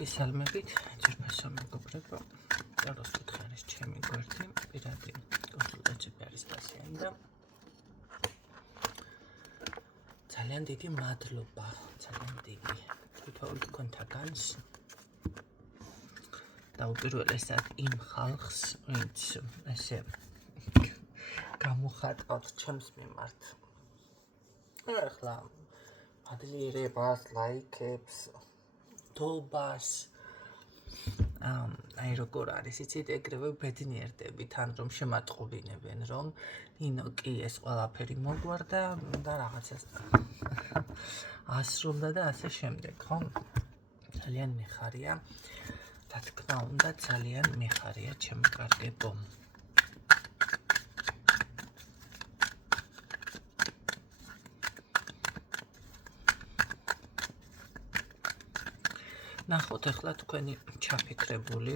მოგესალმებით, ძირფასო მეგობრებო. Зараз ვთხარ ეს ჩემი გვერდი, პირადი კონსულტაციები არის გასიანი და ძალიან დიდი მადლობა, ძალიან დიდი თითოეულ თქვენთაგანს და უპირველესად იმ ხალხს, ვინც ესე გამოხატავთ ჩემს მიმართ. ახლა ადლიერებას, ლაიქებს, დობას აი როგორ არის, იცით, ეგრევე ბედნიერდები თან რომ შემატყობინებენ, რომ ინო კი ეს ყველაფერი მოგვარდა და რაღაცას ასრულდა და ასე შემდეგ, ხო? ძალიან მიხარია, რა თქმა უნდა, ძალიან მიხარია, ჩემი კარგებო. ნახოთ ახლა თქვენი ჩაფიქრებული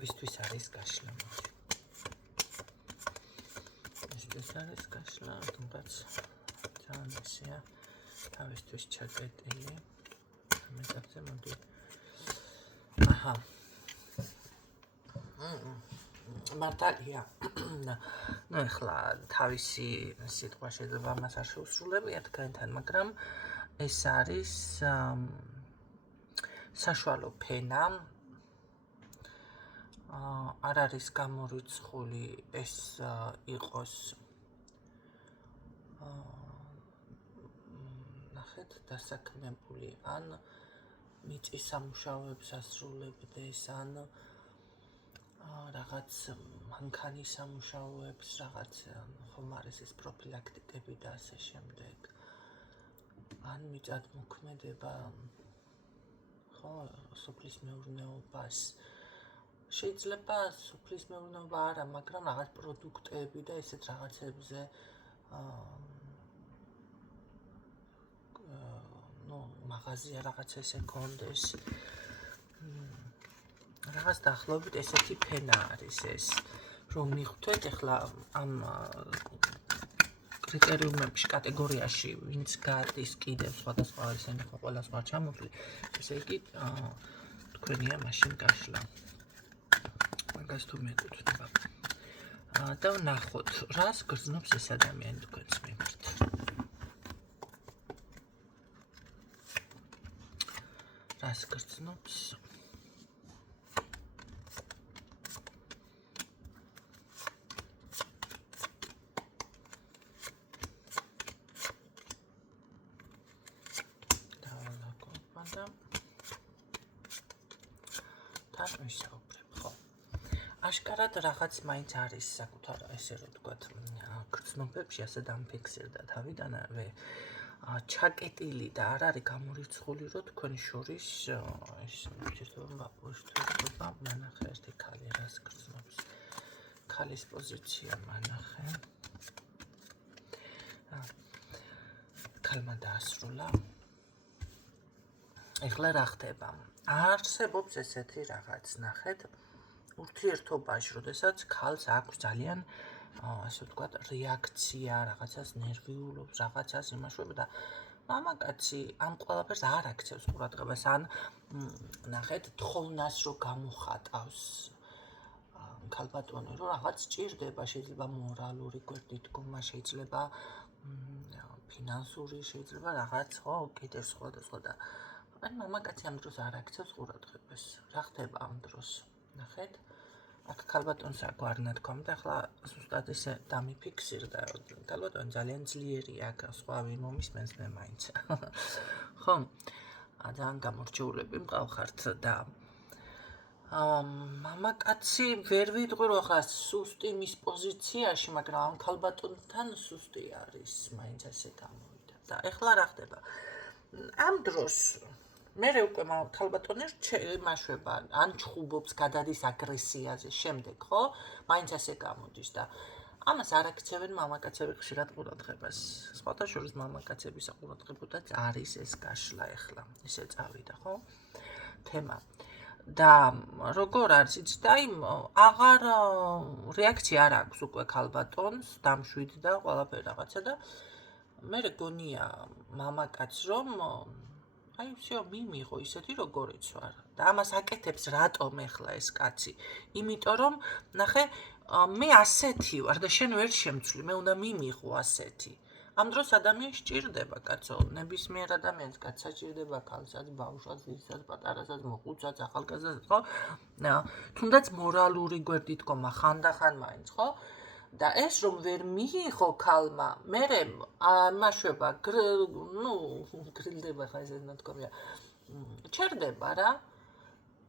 ვისთვის არის გაშლა. ვისთვის არის გაშლა, თუმცა ძალიან ესეა თავისთვის ჩაკეტილი. ამაზე მოდი. აჰა. მართალია. ნუ ახლა თავისი სიტყვა შეიძლება მას არ შეუსრულებია თქვენთან, მაგრამ ეს არის საშუალო ფენა. არ არის გამორიცხული ეს იყოს ნახეთ დასაქმებული ან მიწის სამუშაოებს ასრულებდეს ან რაღაც მანქანის სამუშაოებს, რაღაც ხომ არის ეს პროფილაქტიკები და ასე შემდეგ. ან მიწათმოქმედება, ხო, სოფლის მეურნეობას. შეიძლება სოფლის მეურნეობა არა, მაგრამ რაღაც პროდუქტები და ესეთ რაღაცებზე მაღაზია რაღაც ესე კონდეს. რაღაც დაახლოებით ესეთი ფენა არის ეს, რომ მიხვდეთ ახლა ამ კრიტერიუმებში კატეგორიაში ვინც გადის კიდევ სხვადასხვა ისინი ხო ყველა სხვა ჩამოთვლი, ესე იგი თქვენია მაშინ გაშლა. მაგას თუ მეკუთვნება. და ვნახოთ, რას გრძნობს ეს ადამიანი თქვენს მიმართ. რას გრძნობს? აშკარად რაღაც მაინც არის საკუთარ ესე რომ ვთქვათ გრძნობებში ასე დამფიქსირდა თავიდანვე ჩაკეტილი და არ არის გამორიცხული რომ თქვენ შორის ეს თვითონ მანახე ერთი ქალი რას გრძნობს ქალის პოზიცია მანახე ქალმა დაასრულა ეხლა რა ხდება არსებობს ესეთი რაღაც ნახეთ ურთიერთობაში, როდესაც ქალს აქვს ძალიან, ასე ვთქვათ, რეაქცია, რაღაცას ნერვიულობს, რაღაცას იმაშვება და მამაკაცი ამ ყველაფერს არ აქცევს ყურადღებას, ან ნახეთ, თხოვნას რო გამოხატავს ქალბატონი, რომ რაღაც ჭირდება, შეიძლება მორალური გვერდით დგომა, შეიძლება ფინანსური, შეიძლება რაღაც, ხო, კიდევ სხვა და ან მამაკაცი ამ დროს არ აქცევს ყურადღებას. რა ხდება ამ დროს? ნახეთ, აქ ქალბატონს აგვარ ნათქვამი და ახლა ზუსტად ესე დამიფიქსირდა, ქალბატონი ძალიან ძლიერია, აქ სხვა ვინ მომისმენს მე მაინც. ხო, ძალიან გამორჩეულები მყავხართ და მამაკაცი ვერ ვიტყვი რომ ახლა სუსტი მის პოზიციაში, მაგრამ ამ ქალბატონთან სუსტი არის, მაინც ასე გამოვიდა. და ახლა რა ხდება? ამ დროს მე უკვე ქალბატონი იმაშვება, ან ჩხუბობს, გადადის აგრესიაზე, შემდეგ, ხო? მაინც ასე გამოდის და ამას არ აქცევენ მამაკაცები ხშირად ყურადღებას. სხვათა შორის მამაკაცების ყურადღებოდაც არის ეს გაშლა ახლა, ისე წავიდა, ხო? თემა. და როგორ არის, იცით, აი, აღარ რეაქცია არ აქვს უკვე ქალბატონს, დამშვიდდა ყველაფერი რაღაცა და მე გონია მამაკაც რომ აი всё მიმიღო ისეთი როგორიც ვარ და ამას აკეთებს რატომ ეხლა ეს კაცი იმიტომ რომ ნახე მე ასეთი ვარ და შენ ვერ შემცვლი მე უნდა მიმიღო ასეთი ამ დროს ადამიანს სჭირდება კაცო ნებისმიერ ადამიანს კაცსაც სჭირდება ქალსაც ბავშვსაც ძილსაც პატარასაც მოხუცსაც ახალგაზრდას ხო თუნდაც მორალური გვერდით დგომა ხანდახან მაინც ხო და ეს რომ ვერ მიიღო ქალმა მერე მაშვება გრილდება ხა ესე ნათქვამია ჩერდება რა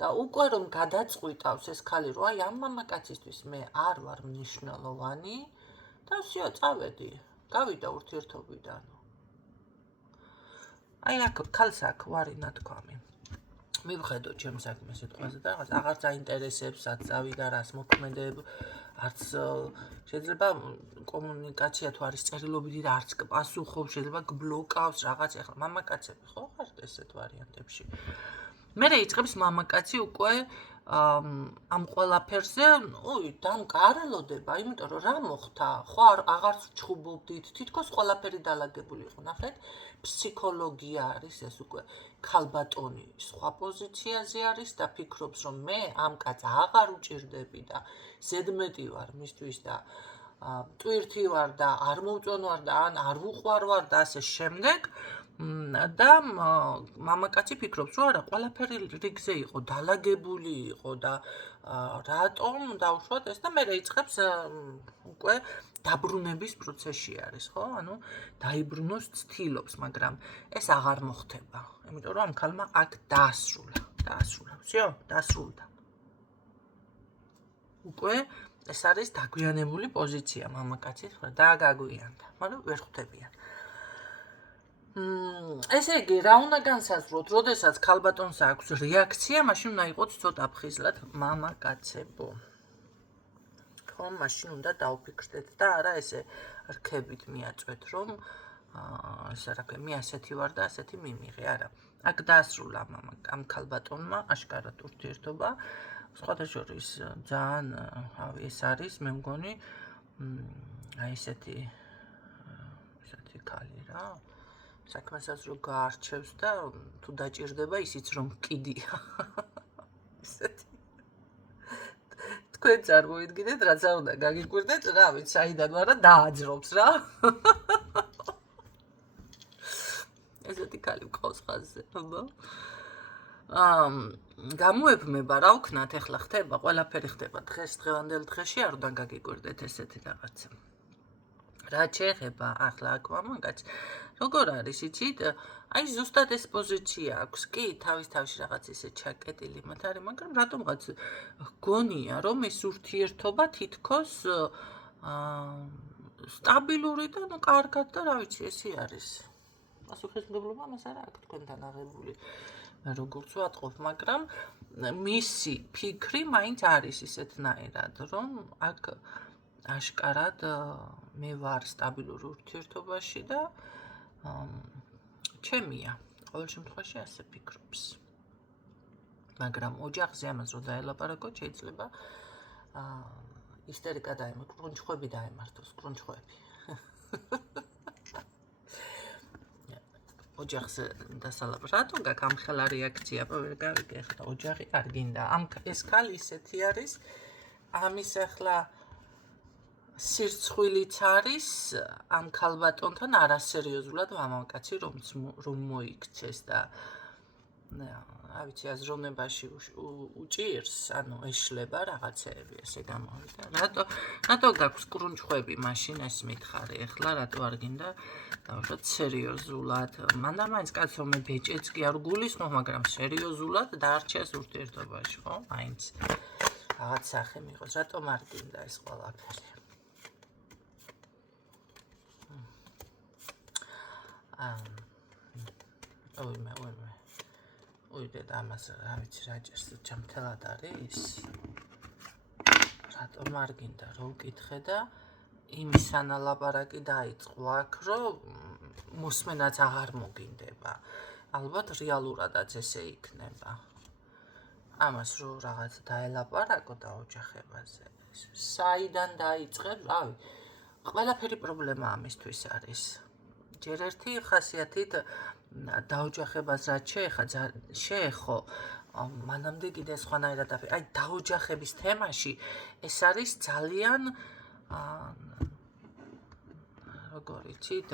და უკვე რომ გადაწყვიტავს ეს ქალი რომ აი ამ მამაკაცისთვის მე არ ვარ მნიშვნელოვანი და всё წავედი გავიდა ურთიერთობიდან აი აქ ქალს აქ ვარი ნათქვამი მივხედო ჩემს საქმეს სიტყვაზე და რაღაც აღარ დაინტერესებს რაც წავიდა რას მოქმედებ არც შეიძლება კომუნიკაცია თუ არის წერილობითი და არც პასუხობს შეიძლება გბლოკავს რაღაც ეხლა მამაკაცები ხო ხართ ესეთ ვარიანტებში მე იწყებს მამაკაცი უკვე ამ ყველაფერზე დამკარელოდება იმიტომ რომ რა მოხდა ხო აღარც ჩხუბობდით თითქოს ყველაფერი დალაგებული იყო ნახეთ ფსიქოლოგია არის ეს უკვე ქალბატონი სხვა პოზიციაზე არის და ფიქრობს რომ მე ამ კაცს აღარ უჭირდები და ზედმეტი ვარ მისთვის და ტვირთი ვარ და არ მომწონს ვარ და ან არ უყვარ ვარ და ასე შემდეგ და მამაკაცი ფიქრობს რომ არა ყველაფერი რიგზე იყო დალაგებული იყო და რატომ დავუშვათ ეს და მე იწყებს უკვე დაბრუნების პროცესში არის ხო ანუ დაიბრუნოს ცდილობს მაგრამ ეს აღარ მოხდება იმიტომ რომ ამ ქალმა აქ დაასრულა всё დაასრულდა უკვე ეს არის დაგვიანებული პოზიცია მამაკაცის და გაგვიანდა მაგრამ ვერ ხვდებიან ესე იგი რა უნდა განსაზღვროთ როდესაც ქალბატონს აქვს რეაქცია მაშინ უნდა იყოს ცოტა ფხიზლად მამაკაცებო ხო მაშინ უნდა დავფიქრდეთ და არა ესე რქებით მიაწვეთ რომ ესე რა ქვია მე ასეთი ვარ და ასეთი მიმიღე არა აქ დაასრულა ამ ქალბატონმა აშკარად ურთიერთობა სხვათა შორის ძალიან ეს არის მე მგონი აი ესეთი ქალი რა საქმესაც რო გაარჩევს და თუ დაჭირდება ისიც რომ კიდია ესეთი თქვენ წარმოიდგინეთ რაც არ უნდა გაგიკვირდეთ რა ვიცი საიდან ვარ და დააძრობს რა ესეთი ქალი მყავს ხაზზე ხო გამოებმება რა ვქნათ ეხლა ხდება ყველაფერი ხდება დღევანდელ დღეში არ უნდა გაგიკვირდეთ ესეთი რაღაცა რა შეეხება ახლა აქ მამაკაც როგორ არის იცით აი ზუსტად ეს პოზიცია აქვს კი თავის რაღაც ისე ჩაკეტილი მათ არის მაგრამ რატომღაც გონია რომ ეს ურთიერთობა თითქოს სტაბილური და ნუ კარგად და რა ვიცი ესე არის პასუხისმგებლობა მას არ აქვს თქვენთან აღებული როგორც ვატყობ მაგრამ მისი ფიქრი მაინც არის ისეთნაირად რომ აქ აშკარად მე ვარ სტაბილურ ურთიერთობაში და ჩემია ყოველ შემთხვევაში ასე ფიქრობს მაგრამ ოჯახზე ამას რო დაელაპარაკოთ შეიძლება ისტერიკა დაემართოს კრუნჩხვები დაემართოს კრუნჩხვები ოჯახზე დასალაპარაკო გამხელა რეაქცია ვერ გავიგე ხა ოჯახი არ გინდა ამ ეს ქალი ისეთი არის ამის ახლა სირცხვილიც არის ამ ქალბატონთან არასერიოზულად მამაკაცი რომ მოიქცეს და რა ვიცი აზროვნებაში უჭირს ანუ ეშლება რაღაცეები ესე გამოვიდა რატო გაქვს კრუნჩხვები მაშინ ეს მითხარი ეხლა რატო არ გინდა დავუშვათ სერიოზულად მანდამაინც კაცო მე ბეჭეც კი არ გულისხმობ მაგრამ სერიოზულად დარჩეს ურთიერთობაში ხო მაინც რაღაც სახე მიიღოს რატომ არ გინდა ეს ყველაფერი ой და ამას რა ვიცი რა ჭერს ჩამთელად არის რატომ არ გინდა რომ ვკითხე და იმის ანალაპარაკი დაიწყო აქ რომ მოსმენაც აღარ მოგინდება ალბათ რეალურადაც ესე იქნება ამას რო რაღაც დაელაპარაკო და ოჯახებაზე საიდან დაიწყებ რავი ყველაფერი პრობლემა ამისთვის არის ჯერ ერთი ხასიათით დაოჯახებას რაც შეეხო მანამდე კიდე სხვანაირად აი დაოჯახების თემაში ეს არის ძალიან როგორ იცით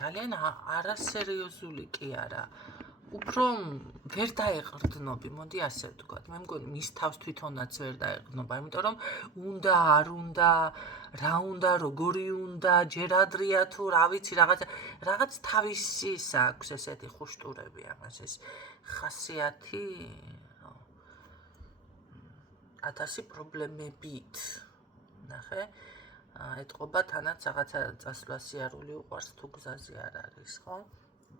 ძალიან არასერიოზული კი არა უფრო ვერ დაეყრდნობი მოდი ასე ვთქვათ მე მგონი მის თავს თვითონაც ვერ დაეყრდნობა იმიტომ რომ უნდა არ უნდა რა უნდა როგორი უნდა ჯერ ადრეა თუ რა ვიცი რაღაც თავისი აქვს ესეთი ხუშტურები ამას ეს ხასიათი 1000 პრობლემებით ნახე ეთყობა თანაც რაღაცა წასვლა სიარული უყვარს თუ გზაზე არ არის ხო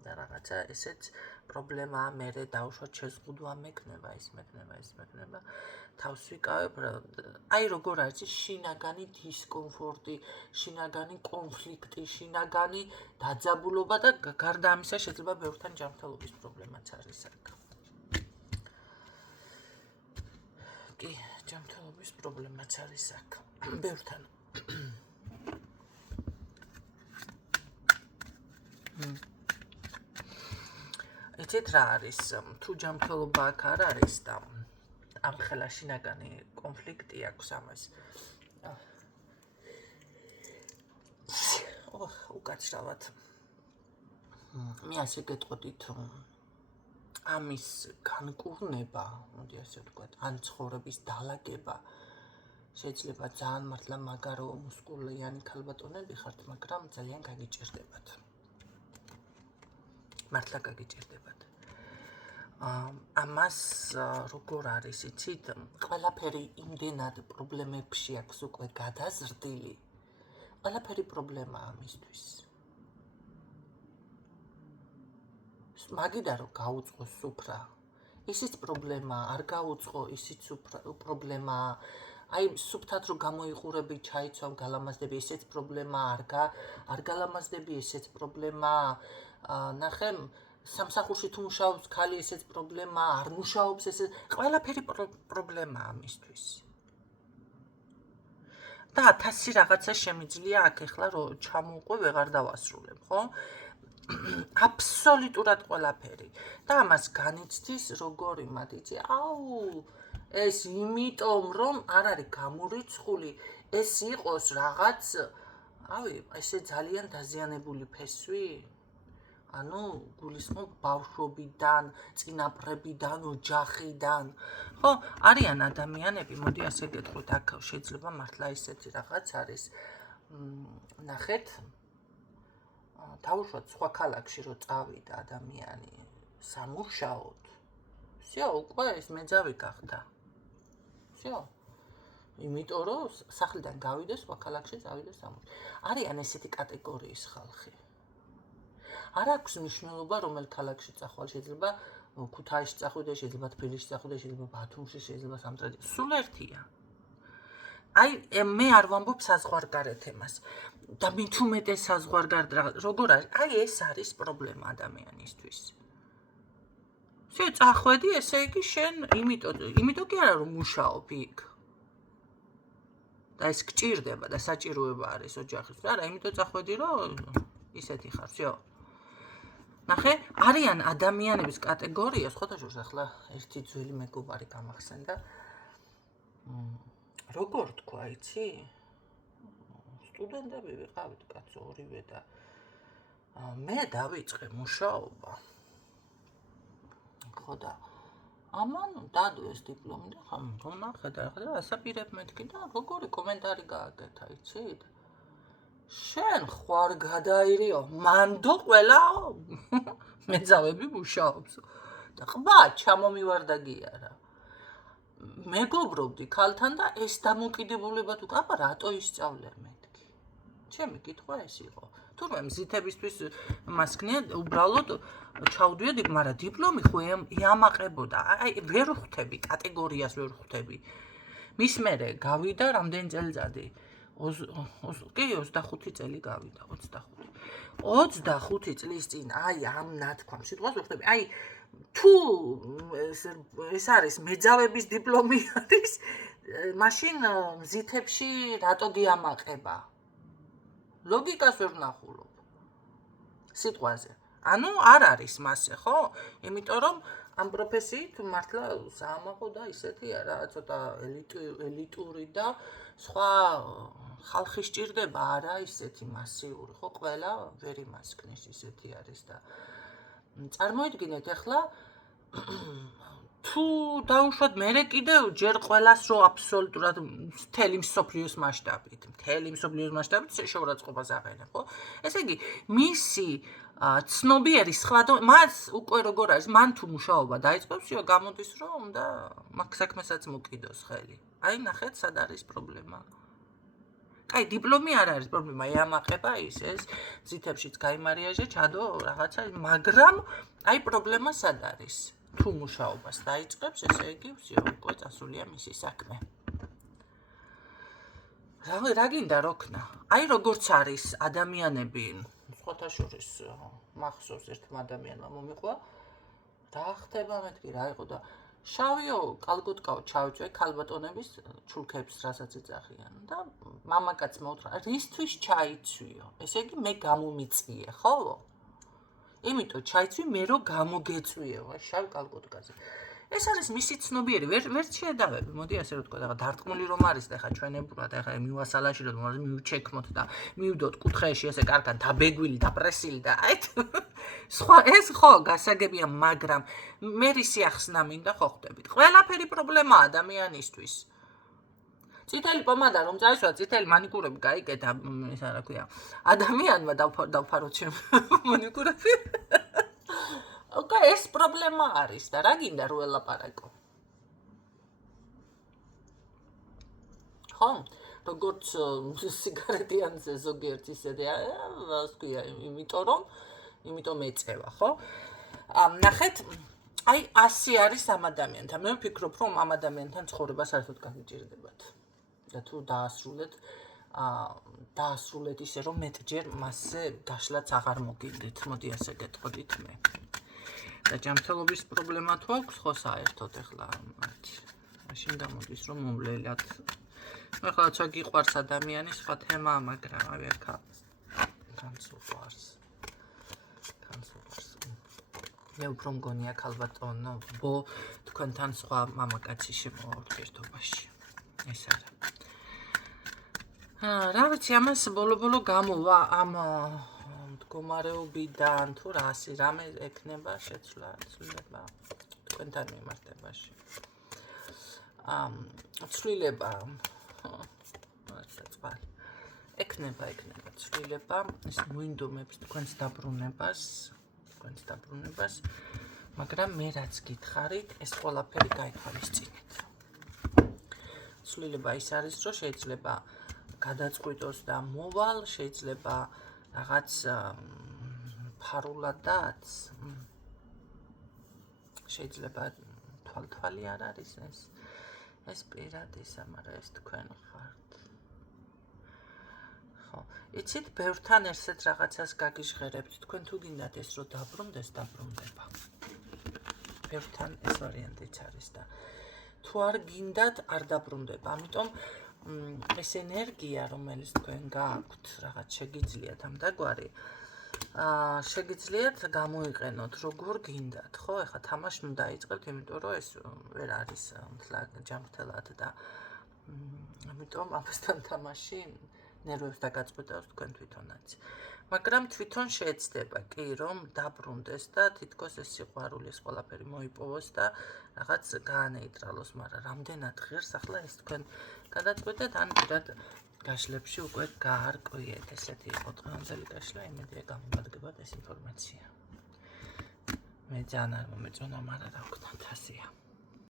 და რაღაცა ესეც პრობლემაა მერე დავუშვათ შეზღუდვა მექნება ის მექნება თავს ვიკავებ აი როგორ არის შინაგანი დისკომფორტი შინაგანი კონფლიქტი შინაგანი დაძაბულობა და გარდა ამისა შეიძლება ბევრთან ჯანმრთელობის პრობლემაც არის აქ კი ჯანმრთელობის პრობლემაც არის აქ ბევრთან იცით რა არის თუ ჯანმრთელობა აქ არ არის და ამ ხელა შინაგანი კონფლიქტი აქვს ამას უკაცრავად მე ასე გეტყოდით ამის განკურნება მოდი ასე ვთქვათ ან ცხოვრების დალაგება შეიძლება ძალიან მართლა მაგარო მუსკულიანი ქალბატონები ხართ მაგრამ ძალიან გაგიჭირდებათ მართლა გაგიჭირდებათ ამას როგორ არის იცით ყველაფერი იმდენად პრობლემებში აქვს უკვე გადაზრდილი ყველაფერი პრობლემაა მისთვის მაგიდა რომ გაუწყო სუფრა ისიც პრობლემაა არ გაუწყო ისიც პრობლემაა აი სუფთად რომ გამოიყურები ჩაიცვამ გალამაზდები ესეც პრობლემაა არ გალამაზდები ესეც პრობლემაა ნახე სამსახურში თუ მუშაობს ქალი ესეც პრობლემაა არ მუშაობს ესეც ყველაფერი პრობლემაა მისთვის და 1000 რაღაცა შემიძლია აქ ეხლა რომ ჩამოვყვე ვეღარ დავასრულებ ხო აბსოლუტურად ყველაფერი და ამას განიცდის როგორი მათიცი აუ ეს იმიტომ რომ არ არის გამორიცხული ეს იყოს რაღაც ავი ესე ძალიან დაზიანებული ფესვი ანუ გულისხმობ ბავშვობიდან წინაპრებიდან ოჯახიდან ხო არიან ადამიანები მოდი ასე გეტყვით აქ შეიძლება მართლა ისეთი რაღაც არის ნახეთ დავუშვათ სხვა ქალაქში რომ წავიდა ადამიანი სამუშაოდ всё უკვე ეს მეძავი გახდა всё იმიტომ რომ სახლიდან გავიდეს სხვა ქალაქში წავიდეს სამუშაოდ არიან ესეთი კატეგორიის ხალხი არ აქვს მნიშვნელობა რომელ ქალაქში წახვალ შეიძლება ქუთაისში წახვიდე შეიძლება თბილისში წახვიდე შეიძლება ბათუმში შეიძლება სამტრედიაში სულ ერთია აი მე არ ვამბობ საზღვარგარეთ ემას და მით უმეტეს საზღვარგარეთ როგორ არის აი ეს არის პრობლემა ადამიანისთვის შენ წახვედი ესე იგი შენ იმიტომ კი არა რომ მუშაობ იქ და ეს გჭირდება და საჭიროება არის ოჯახის არა იმიტომ წახვედი რომ ისეთი ხარ всё ნახე არიან ადამიანების კატეგორია სხვადასხვა ახლა ერთი ძველი მეგობარი გამახსენდა როგორ თქვა იცი სტუდენტები ვიყავით კაცო ორივე და მე დავიწყე მუშაობა ხო და ამან დადო ეს დიპლომი და ხომ ნახე და ახლა ასაპირებ მეთქი და როგორი კომენტარი გააკეთა იცით შენ ხوار გადაირიო მანდო ყველა მეძავები მუშაობს და ყბა ჩამომივარდა გიარა მეგობრობდი ქალთან და ეს დამოკიდებულება თუ აბა რატო ისწავლე მეთქი ჩემი კითხვა ეს იყო თურმე მზითებისთვის მასქნია უბრალოდ ჩავდიოდი მაგრამ დიპლომი ხო იამაყებოდა აი ვერ ხვდები კატეგორიას ვერ ხვდები მის მერე გავიდა რამდენი წელიწადი კი 25 წელი გავიდა 25 წლის წინ აი ამ ნათქვამ სიტყვას ვხვდები აი თუ ეს არის მეძავების დიპლომი არის მაშინ მზითებში რატო გიამაყება ლოგიკას ვერ ვნახულობ სიტყვაზე ანუ არ არის მასე, ხო? იმიტომ რომ ამ პროფესიით მართლა საამაყო და ისეთი რა, ცოტა ელიტური და სხვა ხალხი სჭირდება არა ისეთი მასიური, ხო? ყველა ვერ იმასკნის ისეთი არის და წარმოიდგინეთ ახლა თუ დაუშვათ მერე კიდევ ჯერ ყველას რო აბსოლუტურად მთელი მსოფლიოს მასშტაბით შეურაცხყოფას აყენებ, ხო? ესე იგი, მისი ცნობიერი სხვა მას უკვე როგორ არის, მან თუ მუშაობა დაიწყებს, გამოდის რომ და მაგ საქმესაც მოკიდოს ხელი. აი, ნახეთ, სად არის პრობლემა. კაი, დიპლომი არ არის პრობლემა, ეამაყება ეს ზითებშიც გაიმარიაჟე, ჩადო რაღაცა, მაგრამ აი პრობლემა სად არის? თუ მუშაობას დაიწყებს, ესე იგი, უკვე წასულია მისი საქმე. რა გინდა როქნა? აი როგორც არის ადამიანები, სხვათა შორის მახსოვს ერთმა ადამიანმა მომიყვა, რა ხდება მეთქი, რა იყო და შავიო კალგოტკაო ჩავიწვე ქალბატონების ჩულქებს რასაც ეძახიან და მამაკაცმა უთხრა, რისთვის ჩაიცვიო? ესე იგი მე გამომიწიე, ხო? იმიტომ ჩაიცვი მე რო გამოგეწვიო შავ კალგოტკაზე. ეს არის მისი ცნობიერი, ვერ შეედავები, მოდი ასე რომ თქვა, და დარწმუნებული რომ არის და ხა ჩვენებურად ახლა მივასალაშიროთ, მივჩექმოთ და მივდოთ კუთხეში ესე კარგად დაბეგვილი და პრესილი და აი სხვა ეს ხო გასაგებია, მაგრამ მე რისი ახსნა მინდა ხო ხვდებით. ყველაფერი პრობლემაა ადამიანისთვის. წითელი პომადა რომ წაისვა, წითელი მანიკურები გაიკეთა, ისა რა ქვია, ადამიანმა დავფაროთ მანიკურები. ოკეი, ეს პრობლემა არის და რა გინდა რო ელაპარაკო. ხო, როგორც სიგარეტიანზე ზოგიერთი ისედე, ასე ქვია, იმიტომ ეწევა, ხო? ნახეთ, აი ასე არის ამ ადამიანთან. მე ვფიქრობ, რომ ამ ადამიანთან ცხოვრება საერთოდ გაგიჭირდებათ. და თუ დაასრულეთ ისე, რომ მეტჯერ მასზე დაშლაც აღარ მოგინდეთ. მოდი ასე გეტყოდით მე. და ჯანმრთელობის პრობლემა თუ აქვს, ხო საერთოდ ახლა მაშინ გამოდის, რომ მომლელად. ახლა როცა გიყვარს ადამიანი, სხვა თემაა, მაგრამ აი აქ განსუყვარს. მე უფრო მგონია ქალბატონო, თქვენთან სხვა მამაკაცი შემოვართ ერთობაში. ეს არა. რა ვიცი, ამას ბოლო-ბოლო გამოვა ამ მდგომარეობიდან თუ რამე ექნება შეცვლილება თქვენთან მიმართებაში. ცვლილება ექნება ცვლილება, ის მოინდომებს თქვენს დაბრუნებას, მაგრამ მე რაც გითხარით, ეს ყველაფერი გაითვალისწინეთ. ცვლილება ის არის, რომ შეიძლება გადაწყვიტოს და მოვალ, შეიძლება რაღაც ფარულადაც, შეიძლება თვალთვალი არ არის ეს პირად ისა, მაგრამ ეს თქვენ ხართ. ხო, იცით, ბევრთან ერთ რაღაცას გაგიჟღერებთ, თქვენ თუ გინდათ ეს რომ დაბრუნდეს, დაბრუნდება. ბევრთან ეს ვარიანტიც არის და თუ არ გინდათ, არ დაბრუნდება. ამიტომ ეს ენერგია, რომელიც თქვენ გააქვთ, რაღაც შეგიძლიათ ამ დაგვარი, შეგიძლიათ გამოიყენოთ როგორ გინდათ, ხო? ეხლა თამაში ნუ დაიწყებთ, იმიტომ რომ ეს ვერ არის ჯანმრთელად და ამიტომ ამასთან თამაში ნერვებს დაგაწყვეტავს თქვენ თვითონაც. მაგრამ თვითონ შეეცდება კი, რომ დაბრუნდეს და თითქოს ეს სიყვარული ეს ყველაფერი მოიპოვოს და რაღაც გაანეიტრალოს, მაგრამ რამდენად ღირს ახლა ეს თქვენ გადაწყვეტეთ, ან პირად გაშლებში უკვე გაარკვიეთ. ესეთი იყო დღევანდელი გაშლა, იმედია გამოგადგებათ ეს ინფორმაცია. მე ძალიან არ მომეწონა, მაგრამ რა ვქნათ, ასეა.